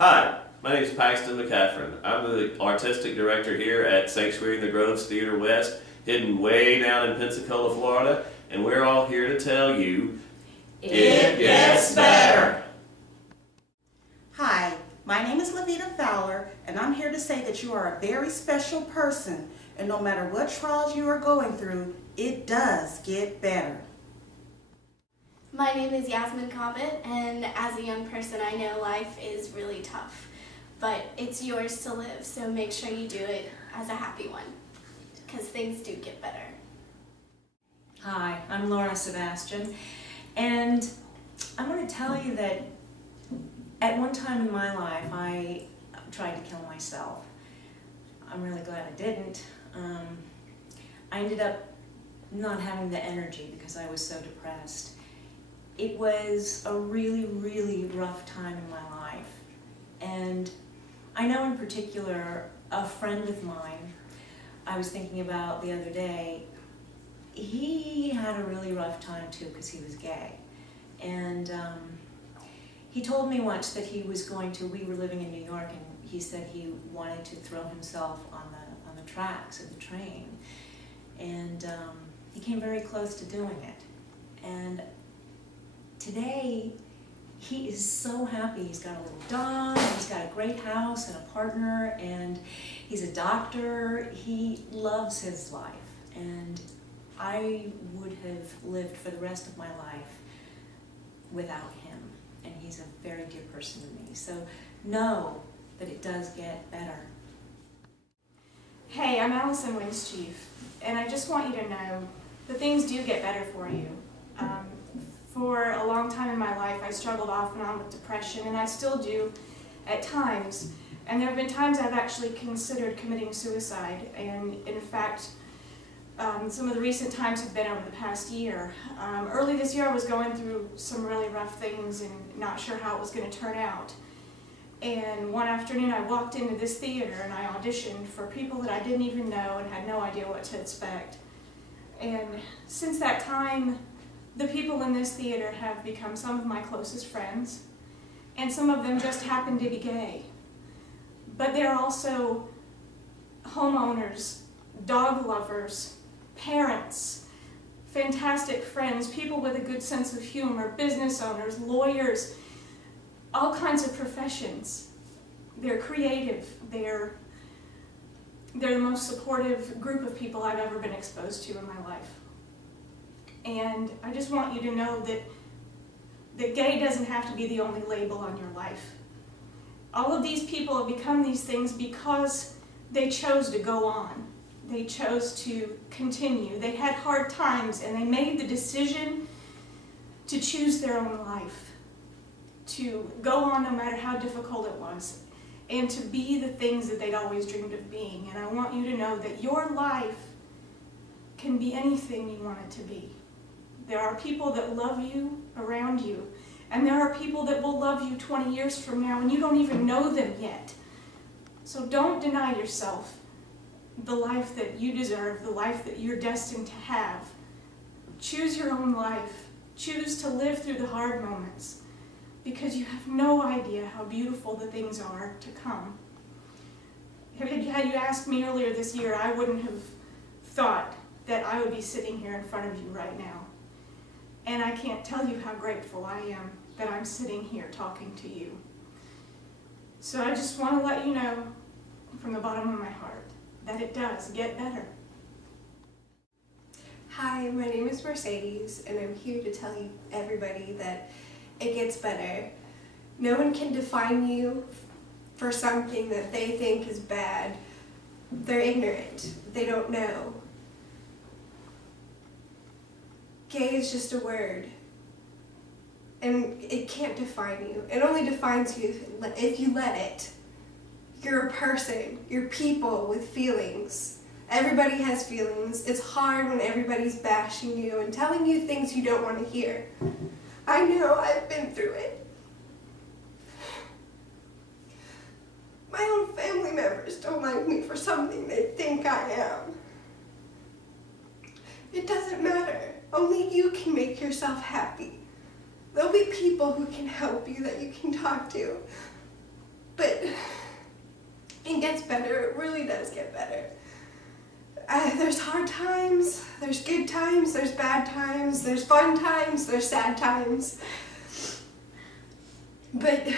Hi, my name is Paxton McCaffrey. I'm the artistic director here at Sanctuary in the Groves Theater West, hidden way down in Pensacola, Florida, and we're all here to tell you It gets better. Hi, my name is Lavita Fowler, and I'm here to say that you are a very special person, and no matter what trials you are going through, it does get better. My name is Yasmin Cobbett, and as a young person, I know life is really tough, but it's yours to live, so make sure you do it as a happy one, because things do get better. Hi, I'm Laura Sebastian, and I want to tell you that at one time in my life, I tried to kill myself. I'm really glad I didn't. I ended up not having the energy because I was so depressed. It was a really, really rough time in my life. And I know in particular, a friend of mine, I was thinking about the other day, he had a really rough time too because he was gay. And he told me once that he was we were living in New York, and he said he wanted to throw himself on the tracks of the train. And he came very close to doing it. And today, he is so happy. He's got a little dog, he's got a great house and a partner, and he's a doctor. He loves his life, and I would have lived for the rest of my life without him, and he's a very dear person to me. So know that it does get better. Hey, I'm Allison Winschief, and I just want you to know that things do get better for you. For a long time in my life, I struggled off and on with depression, and I still do at times. And there have been times I've actually considered committing suicide, and in fact, some of the recent times have been over the past year. Early this year, I was going through some really rough things and not sure how it was going to turn out. And one afternoon, I walked into this theater and I auditioned for people that I didn't even know and had no idea what to expect. And since that time, the people in this theater have become some of my closest friends, and some of them just happen to be gay. But they're also homeowners, dog lovers, parents, fantastic friends, people with a good sense of humor, business owners, lawyers, all kinds of professions. They're creative. They're the most supportive group of people I've ever been exposed to in my life. And I just want you to know that gay doesn't have to be the only label on your life. All of these people have become these things because they chose to go on. They chose to continue. They had hard times, and they made the decision to choose their own life, to go on no matter how difficult it was, and to be the things that they'd always dreamed of being. And I want you to know that your life can be anything you want it to be. There are people that love you around you, and there are people that will love you 20 years from now, and you don't even know them yet. So don't deny yourself the life that you deserve, the life that you're destined to have. Choose your own life. Choose to live through the hard moments, because you have no idea how beautiful the things are to come. Had you asked me earlier this year, I wouldn't have thought that I would be sitting here in front of you right now. And I can't tell you how grateful I am that I'm sitting here talking to you. So I just want to let you know from the bottom of my heart that it does get better. Hi, my name is Mercedes, and I'm here to tell you, everybody, that it gets better. No one can define you for something that they think is bad. They're ignorant. They don't know. Gay is just a word, and it can't define you. It only defines you if you let it. You're a person. You're people with feelings. Everybody has feelings. It's hard when everybody's bashing you and telling you things you don't want to hear. I know, I've been through it. My own family members don't like me for something they think I am. It doesn't matter. Only you can make yourself happy. There'll be people who can help you, that you can talk to. But it gets better. It really does get better. There's hard times, there's good times, there's bad times, there's fun times, there's sad times. But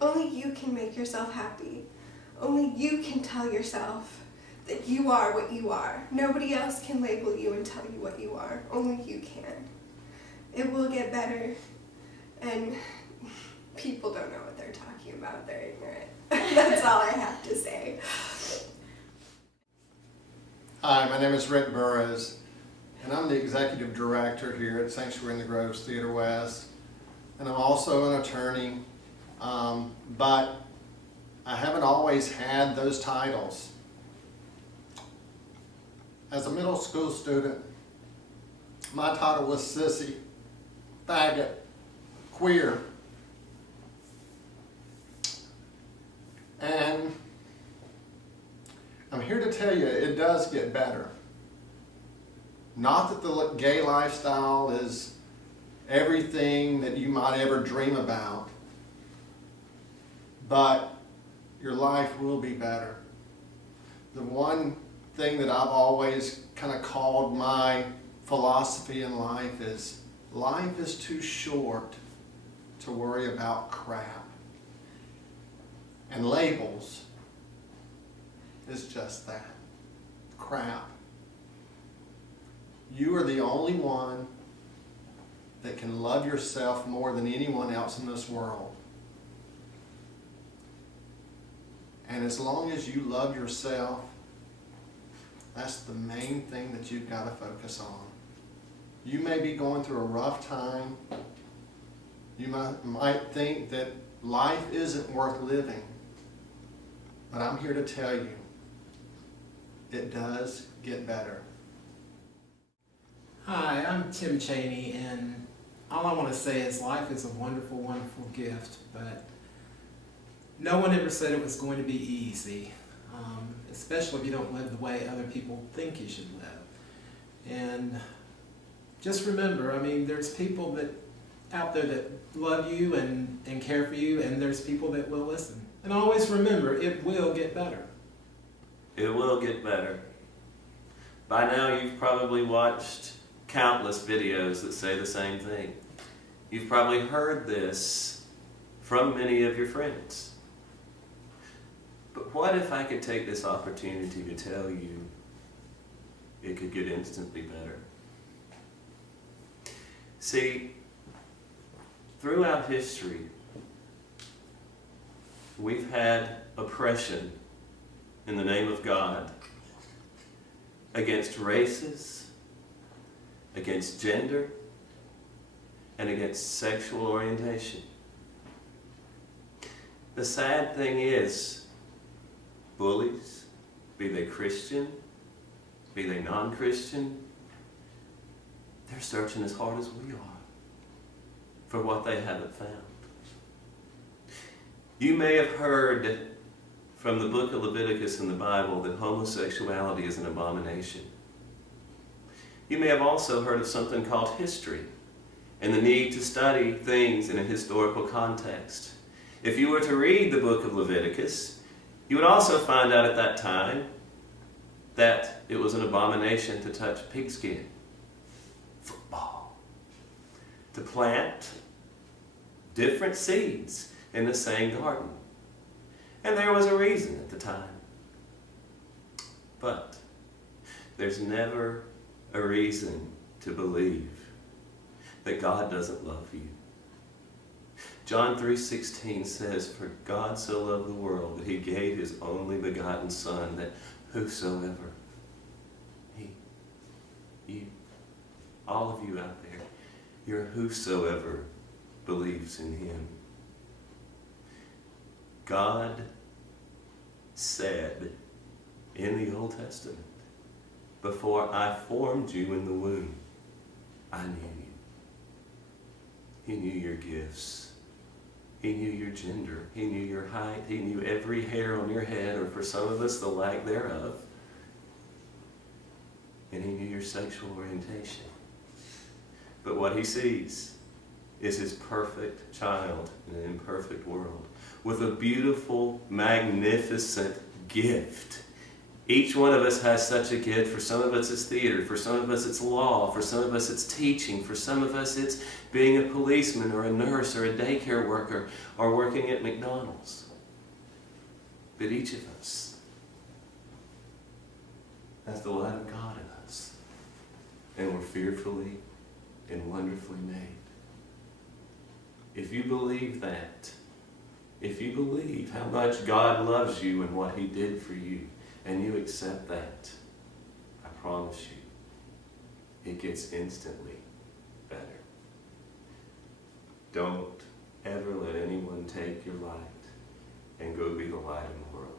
only you can make yourself happy. Only you can tell yourself that you are what you are. Nobody else can label you and tell you what you are. Only you can. It will get better. And people don't know what they're talking about. They're ignorant. That's all I have to say. Hi, my name is Rick Burrows, and I'm the Executive Director here at Sanctuary in the Groves Theater West. And I'm also an attorney, but I haven't always had those titles. As a middle school student, my title was sissy, faggot, queer. And I'm here to tell you it does get better. Not that the gay lifestyle is everything that you might ever dream about, but your life will be better. The one thing that I've always kind of called my philosophy in life is too short to worry about crap. And labels is just that, crap. You are the only one that can love yourself more than anyone else in this world. And as long as you love yourself, that's the main thing that you've got to focus on. You may be going through a rough time. You might think that life isn't worth living. But I'm here to tell you, it does get better. Hi, I'm Tim Cheney, and all I want to say is life is a wonderful, wonderful gift, but no one ever said it was going to be easy, especially if you don't live the way other people think you should live. And just remember, I mean, there's people that out there that love you and care for you, and there's people that will listen. And always remember, it will get better. It will get better. By now you've probably watched countless videos that say the same thing. You've probably heard this from many of your friends. But what if I could take this opportunity to tell you it could get instantly better? See, throughout history, we've had oppression in the name of God against races, against gender, and against sexual orientation. The sad thing is, bullies, be they Christian, be they non-Christian, they're searching as hard as we are for what they haven't found. You may have heard from the book of Leviticus in the Bible that homosexuality is an abomination. You may have also heard of something called history and the need to study things in a historical context. If you were to read the book of Leviticus, you would also find out at that time that it was an abomination to touch pigskin, football, to plant different seeds in the same garden. And there was a reason at the time. But there's never a reason to believe that God doesn't love you. John 3:16 says, "For God so loved the world that he gave his only begotten Son, that whosoever," he, you, all of you out there, you're whosoever believes in him. God said in the Old Testament, "Before I formed you in the womb, I knew you." He knew your gifts. He knew your gender. He knew your height. He knew every hair on your head, or for some of us, the lack thereof. And he knew your sexual orientation. But what he sees is his perfect child in an imperfect world with a beautiful, magnificent gift. Each one of us has such a gift. For some of us it's theater, for some of us it's law, for some of us it's teaching, for some of us it's being a policeman or a nurse or a daycare worker or working at McDonald's. But each of us has the light of God in us, and we're fearfully and wonderfully made. If you believe that, if you believe how much God loves you and what he did for you, and you accept that, I promise you, it gets instantly better. Don't ever let anyone take your light and go be the light in the world.